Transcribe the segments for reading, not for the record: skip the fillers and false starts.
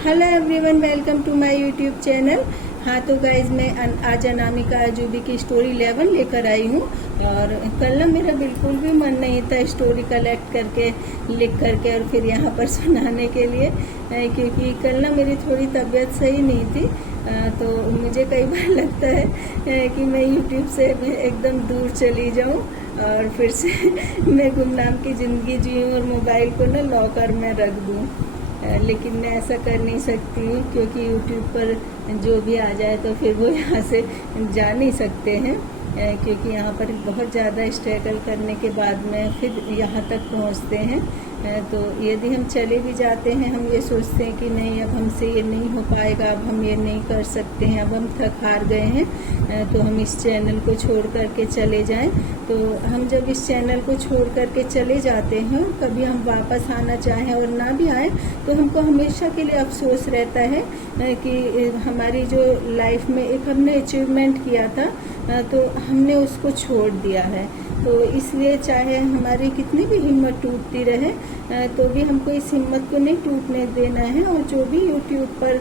Hello everyone, welcome to my YouTube channel. हाँ तो guys मैं आज अनामिका अजूबी की स्टोरी 11 लेकर आई हूँ। और कल ना मेरा बिल्कुल भी मन नहीं था स्टोरी कलेक्ट करके लिख करके और फिर यहाँ पर सुनाने के लिए, क्योंकि कल ना मेरी थोड़ी तबीयत सही नहीं थी। तो मुझे कई बार लगता है कि मैं यूट्यूब से एकदम दूर चली जाऊँ और फिर से मैं गुमनाम की ज़िंदगी जीऊँ और मोबाइल को ना लॉकर में रख दूँ। लेकिन मैं ऐसा कर नहीं सकती हूँ, क्योंकि यूट्यूब पर जो भी आ जाए तो फिर वो यहाँ से जा नहीं सकते हैं, क्योंकि यहाँ पर बहुत ज़्यादा स्ट्रगल करने के बाद में फिर यहाँ तक पहुँचते हैं। तो यदि हम चले भी जाते हैं, हम ये सोचते हैं कि नहीं, अब हमसे ये नहीं हो पाएगा, अब हम ये नहीं कर सकते हैं, अब हम थक हार गए हैं, तो हम इस चैनल को छोड़ करके चले जाएं। तो हम जब इस चैनल को छोड़ करके चले जाते हैं, कभी हम वापस आना चाहें और ना भी आए, तो हमको हमेशा के लिए अफसोस रहता है कि हमारी जो लाइफ में एक हमने अचीवमेंट किया था तो हमने उसको छोड़ दिया है। तो इसलिए चाहे हमारी कितनी भी हिम्मत टूटती रहे, तो भी हमको इस हिम्मत को नहीं टूटने देना है। और जो भी यूट्यूब पर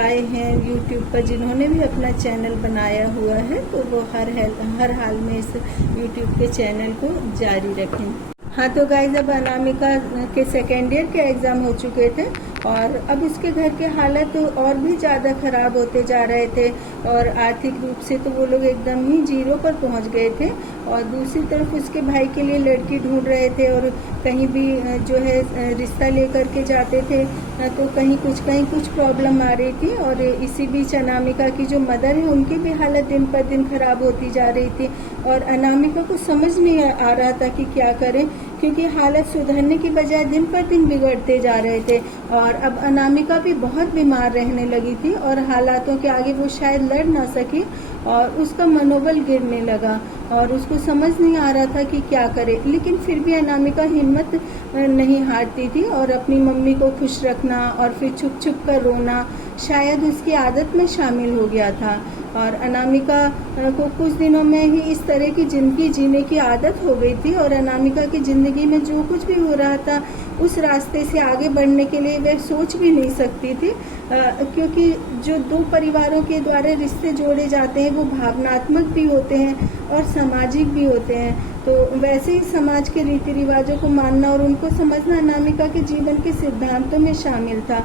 आए हैं, यूट्यूब पर जिन्होंने भी अपना चैनल बनाया हुआ है, तो वो हर हाल में इस यूट्यूब के चैनल को जारी रखें। हाँ तो गाइज, अब अनामिका के सेकेंड ईयर के एग्ज़ाम हो चुके थे और अब उसके घर के हालत और भी ज़्यादा ख़राब होते जा रहे थे और आर्थिक रूप से तो वो लोग एकदम ही जीरो पर पहुंच गए थे। और दूसरी तरफ उसके भाई के लिए लड़की ढूंढ रहे थे और कहीं भी जो है रिश्ता लेकर के जाते थे तो कहीं कुछ प्रॉब्लम आ रही थी। और इसी बीच अनामिका की जो मदर है, उनकी भी हालत दिन पर दिन ख़राब होती जा रही थी और अनामिका को समझ नहीं आ रहा था कि क्या करें, क्योंकि हालत सुधरने की बजाय दिन पर दिन बिगड़ते जा रहे थे। और अब अनामिका भी बहुत बीमार रहने लगी थी और हालातों के आगे वो शायद लड़ ना सकी और उसका मनोबल गिरने लगा और उसको समझ नहीं आ रहा था कि क्या करे। लेकिन फिर भी अनामिका हिम्मत नहीं हारती थी और अपनी मम्मी को खुश रखना और फिर छुप छुप कर रोना शायद उसकी आदत में शामिल हो गया था। और अनामिका को कुछ दिनों में ही इस तरह की ज़िंदगी जीने की आदत हो गई थी और अनामिका की ज़िंदगी में जो कुछ भी हो रहा था उस रास्ते से आगे बढ़ने के लिए वह सोच भी नहीं सकती थी, क्योंकि जो दो परिवारों के द्वारा रिश्ते जोड़े जाते हैं वो भावनात्मक भी होते हैं और सामाजिक भी होते हैं। तो वैसे ही समाज के रीति रिवाजों को मानना और उनको समझना अनामिका के जीवन के सिद्धांतों में शामिल था।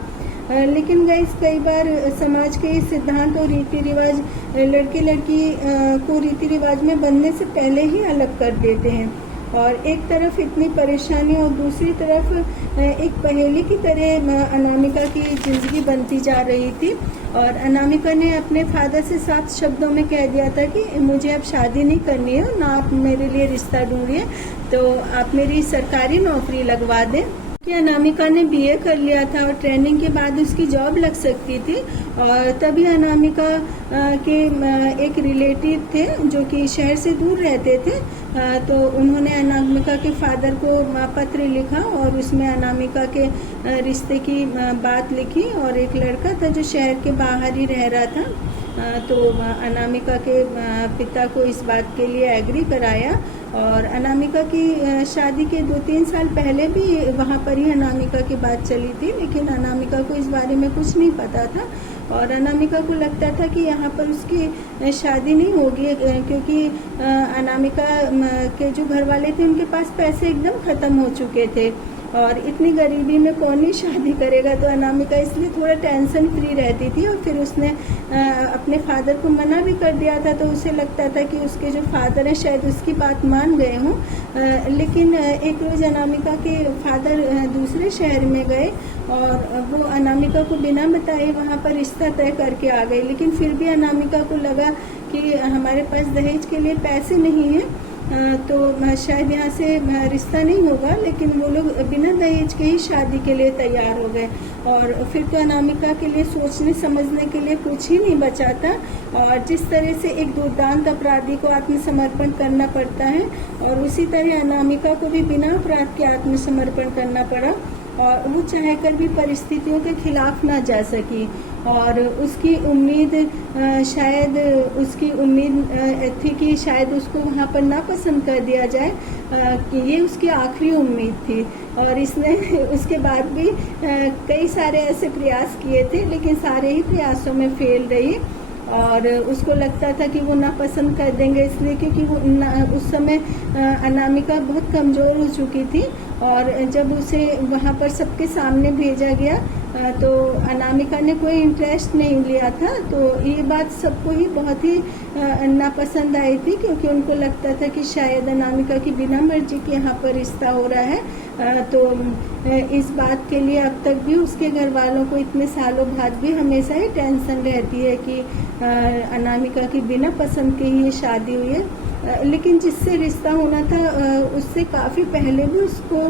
लेकिन गाइस, कई बार समाज के सिद्धांत और रीति रिवाज लड़के लड़की को रीति रिवाज में बनने से पहले ही अलग कर देते हैं। और एक तरफ इतनी परेशानी और दूसरी तरफ एक पहेली की तरह अनामिका की ज़िंदगी बनती जा रही थी। और अनामिका ने अपने फादर से साफ शब्दों में कह दिया था कि मुझे अब शादी नहीं करनी है, ना आप मेरे लिए रिश्ता ढूंढिए, तो आप मेरी सरकारी नौकरी लगवा दें। कि अनामिका ने बीए कर लिया था और ट्रेनिंग के बाद उसकी जॉब लग सकती थी। और तभी अनामिका के एक रिलेटिव थे जो कि शहर से दूर रहते थे, तो उन्होंने अनामिका के फादर को पत्र लिखा और उसमें अनामिका के रिश्ते की बात लिखी। और एक लड़का था जो शहर के बाहर ही रह रहा था, तो अनामिका के पिता को इस बात के लिए एग्री कराया। और अनामिका की शादी के 2-3 साल पहले भी वहाँ पर ही अनामिका की बात चली थी, लेकिन अनामिका को इस बारे में कुछ नहीं पता था और अनामिका को लगता था कि यहाँ पर उसकी शादी नहीं होगी, क्योंकि अनामिका के जो घर वाले थे उनके पास पैसे एकदम ख़त्म हो चुके थे और इतनी गरीबी में कौन ही शादी करेगा। तो अनामिका इसलिए थोड़ा टेंशन फ्री रहती थी और फिर उसने अपने फादर को मना भी कर दिया था। तो उसे लगता था कि उसके जो फादर हैं शायद उसकी बात मान गए हों। लेकिन एक रोज़ अनामिका के फादर दूसरे शहर में गए और वो अनामिका को बिना बताए वहाँ पर रिश्ता तय करके आ गए। लेकिन फिर भी अनामिका को लगा कि हमारे पास दहेज के लिए पैसे नहीं हैं, तो शायद यहाँ से रिश्ता नहीं होगा। लेकिन वो लोग बिना दहेज के ही शादी के लिए तैयार हो गए और फिर तो अनामिका के लिए सोचने समझने के लिए कुछ ही नहीं बचा था। और जिस तरह से एक दुर्दांत अपराधी को आत्मसमर्पण करना पड़ता है, और उसी तरह अनामिका को भी बिना अपराध के आत्मसमर्पण करना पड़ा। और वो चाहकर भी परिस्थितियों के खिलाफ ना जा सकी। और उसकी उम्मीद शायद उसकी उम्मीद थी कि शायद उसको वहाँ पर ना पसंद कर दिया जाए, कि ये उसकी आखिरी उम्मीद थी। और इसने उसके बाद भी कई सारे ऐसे प्रयास किए थे, लेकिन सारे ही प्रयासों में फेल रही। और उसको लगता था कि वो नापसंद कर देंगे, इसलिए क्योंकि वो उस समय अनामिका बहुत कमज़ोर हो चुकी थी। और जब उसे वहाँ पर सबके सामने भेजा गया तो अनामिका ने कोई इंटरेस्ट नहीं लिया था। तो ये बात सबको ही बहुत ही नापसंद आई थी, क्योंकि उनको लगता था कि शायद अनामिका की बिना मर्जी के यहाँ पर रिश्ता हो रहा है। तो इस बात के लिए अब तक भी उसके घर वालों को इतने सालों बाद भी हमेशा ही टेंशन रहती है कि अनामिका की बिना पसंद के ही ये शादी हुई है। लेकिन जिससे रिश्ता होना था उससे काफ़ी पहले भी उसको,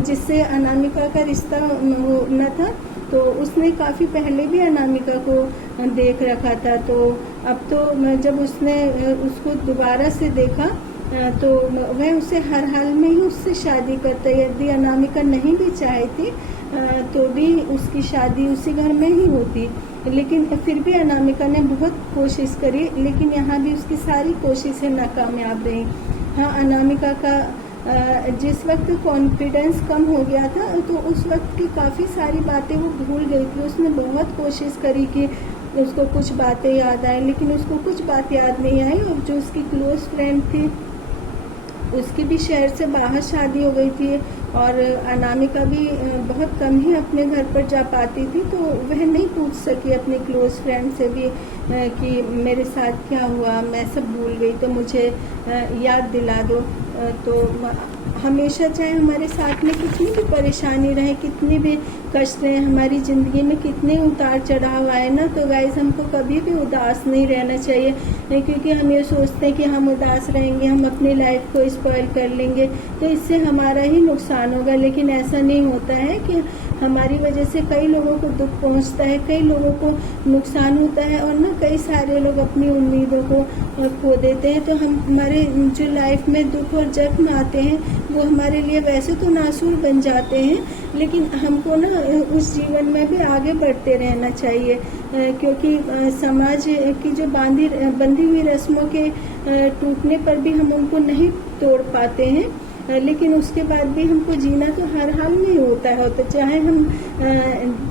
जिससे अनामिका का रिश्ता होना था, तो उसने काफ़ी पहले भी अनामिका को देख रखा था। तो अब तो जब उसने उसको दोबारा से देखा तो वह उसे हर हाल में ही उससे शादी करता। यदि अनामिका नहीं भी चाहती तो भी उसकी शादी उसी घर में ही होती। लेकिन फिर भी अनामिका ने बहुत कोशिश करी, लेकिन यहाँ भी उसकी सारी कोशिशें नाकामयाब रहीं। हाँ, अनामिका का जिस वक्त कॉन्फिडेंस कम हो गया था तो उस वक्त की काफ़ी सारी बातें वो भूल गई थी। उसने बहुत कोशिश करी कि उसको कुछ बातें याद आए, लेकिन उसको कुछ बात याद नहीं आई। और जो उसकी क्लोज फ्रेंड थी उसकी भी शहर से बाहर शादी हो गई थी, और अनामिका भी बहुत कम ही अपने घर पर जा पाती थी। तो वह नहीं पूछ सकी अपने क्लोज फ्रेंड से भी कि मेरे साथ क्या हुआ, मैं सब भूल गई, तो मुझे याद दिला दो। तो हमेशा चाहे हमारे साथ में कितनी भी परेशानी रहे, कितनी भी कष्ट रहे, हमारी ज़िंदगी में कितने उतार चढ़ाव आए ना, तो गाइस हमको कभी भी उदास नहीं रहना चाहिए। क्योंकि हम ये सोचते हैं कि हम उदास रहेंगे, हम अपनी लाइफ को स्पॉइल कर लेंगे, तो इससे हमारा ही नुकसान होगा। लेकिन ऐसा नहीं होता है कि हमारी वजह से कई लोगों को दुख पहुंचता है, कई लोगों को नुकसान होता है, और ना कई सारे लोग अपनी उम्मीदों को खो देते हैं। तो हम हमारे जो लाइफ में दुख और जख्म आते हैं वो हमारे लिए वैसे तो नासूर बन जाते हैं, लेकिन हमको ना उस जीवन में भी आगे बढ़ते रहना चाहिए। क्योंकि समाज की जो बंधी हुई रस्मों के टूटने पर भी हम उनको नहीं तोड़ पाते हैं, लेकिन उसके बाद भी हमको जीना तो हर हाल में होता है। तो चाहे हम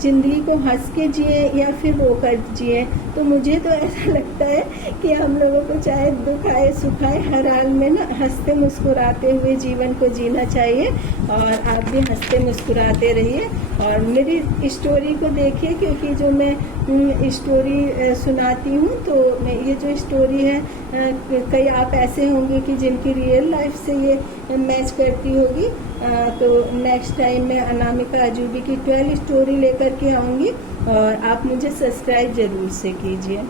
जिंदगी को हंस के जिए या फिर रो कर जिए, तो मुझे तो ऐसा लगता है कि हम लोगों को चाहे दुख आए सुख आए, हर हाल में ना हंसते मुस्कुराते हुए जीवन को जीना चाहिए। और आप भी हंसते मुस्कुराते रहिए और मेरी स्टोरी को देखिए, क्योंकि जो मैं स्टोरी सुनाती हूँ, तो ये जो स्टोरी है कई आप ऐसे होंगे कि जिनकी रियल लाइफ से ये मैच करती होगी। तो नेक्स्ट टाइम मैं अनामिका अजूबी की 12 स्टोरी लेकर के आऊँगी, और आप मुझे सब्सक्राइब ज़रूर से कीजिए।